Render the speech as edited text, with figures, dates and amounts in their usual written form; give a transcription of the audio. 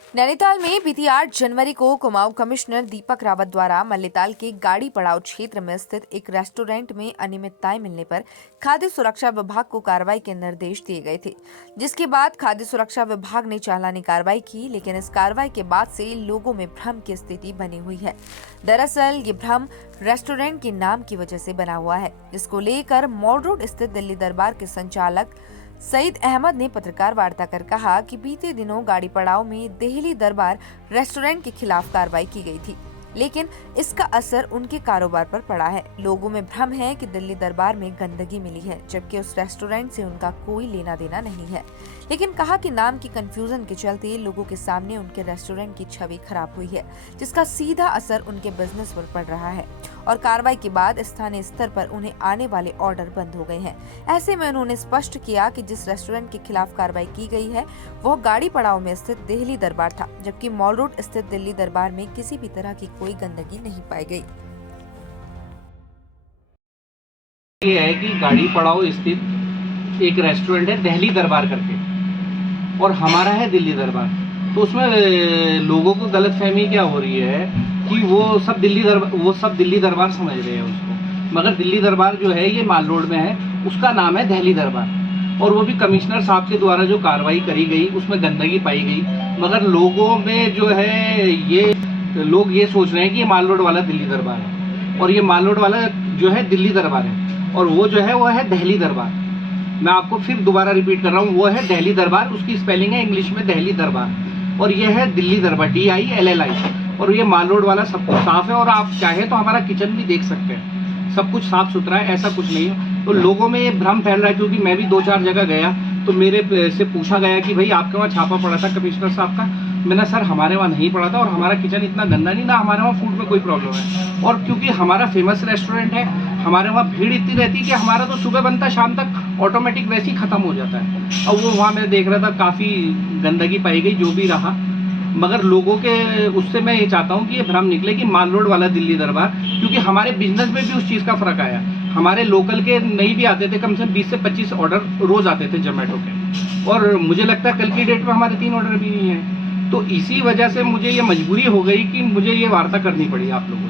नैनीताल में बीती 8 जनवरी को कुमाऊं कमिश्नर दीपक रावत द्वारा मल्लीताल के गाड़ी पड़ाव क्षेत्र में स्थित एक रेस्टोरेंट में अनियमितताएं मिलने पर खाद्य सुरक्षा विभाग को कार्रवाई के निर्देश दिए गए थे, जिसके बाद खाद्य सुरक्षा विभाग ने चालानी कार्रवाई की। लेकिन इस कार्रवाई के बाद से लोगों में भ्रम की स्थिति बनी हुई है। दरअसल ये भ्रम रेस्टोरेंट के नाम की वजह से बना हुआ है, जिसको लेकर मॉल रोड स्थित दिल्ली दरबार के संचालक सईद अहमद ने पत्रकार वार्ता कर कहा कि बीते दिनों गाड़ी पड़ाव में दिल्ली दरबार रेस्टोरेंट के खिलाफ कार्रवाई की गई थी, लेकिन इसका असर उनके कारोबार पर पड़ा है। लोगों में भ्रम है कि दिल्ली दरबार में गंदगी मिली है, जबकि उस रेस्टोरेंट से उनका कोई लेना देना नहीं है। लेकिन कहा कि नाम की कंफ्यूजन के चलते लोगों के सामने उनके रेस्टोरेंट की छवि खराब हुई है, जिसका सीधा असर उनके बिजनेस पर पड़ रहा है और कार्रवाई के बाद स्थानीय स्तर पर उन्हें आने वाले ऑर्डर बंद हो गए हैं। ऐसे में उन्होंने स्पष्ट किया कि जिस रेस्टोरेंट के खिलाफ कार्रवाई की गई है वह गाड़ी पड़ाव में स्थित दिल्ली दरबार था, जबकि मॉल रोड स्थित दिल्ली दरबार में किसी भी तरह की कोई गंदगी नहीं पाई गई। ये है कि गाड़ी पड़ाव स्थित एक रेस्टोरेंट है दिल्ली दरबार करके, और हमारा है दिल्ली दरबार। तो उसमें लोगों को गलतफहमी क्या हो रही है कि वो सब दिल्ली दरबार समझ रहे हैं उसको, मगर दिल्ली दरबार जो है ये माल रोड में है, उसका नाम है दिल्ली दरबार। और वो भी कमिश्नर साहब के द्वारा जो कार्रवाई करी गई उसमें गंदगी पाई गई, मगर लोगों में जो है ये लोग ये सोच रहे हैं कि ये माल रोड वाला दिल्ली दरबार है और ये माल रोड वाला जो है दिल्ली दरबार है, और वो जो है वो है दिल्ली दरबार। मैं आपको फिर दोबारा रिपीट कर रहा हूँ, वो है दिल्ली दरबार, उसकी स्पेलिंग है इंग्लिश में दिल्ली दरबार, और ये है दिल्ली दरबार DILLI। और ये माल रोड वाला सब कुछ साफ है, और आप चाहे तो हमारा किचन भी देख सकते हैं, सब कुछ साफ सुथरा है, ऐसा कुछ नहीं है। तो लोगों में ये भ्रम फैल रहा है, क्योंकि मैं भी 2-4 जगह गया तो मेरे से पूछा गया कि भाई आपके वहाँ छापा पड़ा था कमिश्नर साहब का। मैंने सर हमारे वहाँ नहीं पड़ा था, और हमारा किचन इतना गंदा नहीं, ना हमारे वहाँ फूड में कोई प्रॉब्लम है, और क्योंकि हमारा फेमस रेस्टोरेंट है, हमारे वहाँ भीड़ इतनी रहती है कि हमारा तो सुबह बनता है शाम तक ऑटोमेटिक वैसे ही ख़त्म हो जाता है। और वो वहाँ मैं देख रहा था काफ़ी गंदगी पाई गई, जो भी रहा, मगर लोगों के उससे मैं ये चाहता हूँ कि ये भ्रम निकले कि माल रोड वाला दिल्ली दरबार, क्योंकि हमारे बिजनेस में भी उस चीज़ का फ़र्क आया। हमारे लोकल के नहीं भी आते थे, कम से कम 20 से 25 ऑर्डर रोज़ आते थे जोमेटो के, और मुझे लगता है कल की डेट में हमारे 3 ऑर्डर भी नहीं है। तो इसी वजह से मुझे ये मजबूरी हो गई कि मुझे ये वार्ता करनी पड़ी आप लोगों से।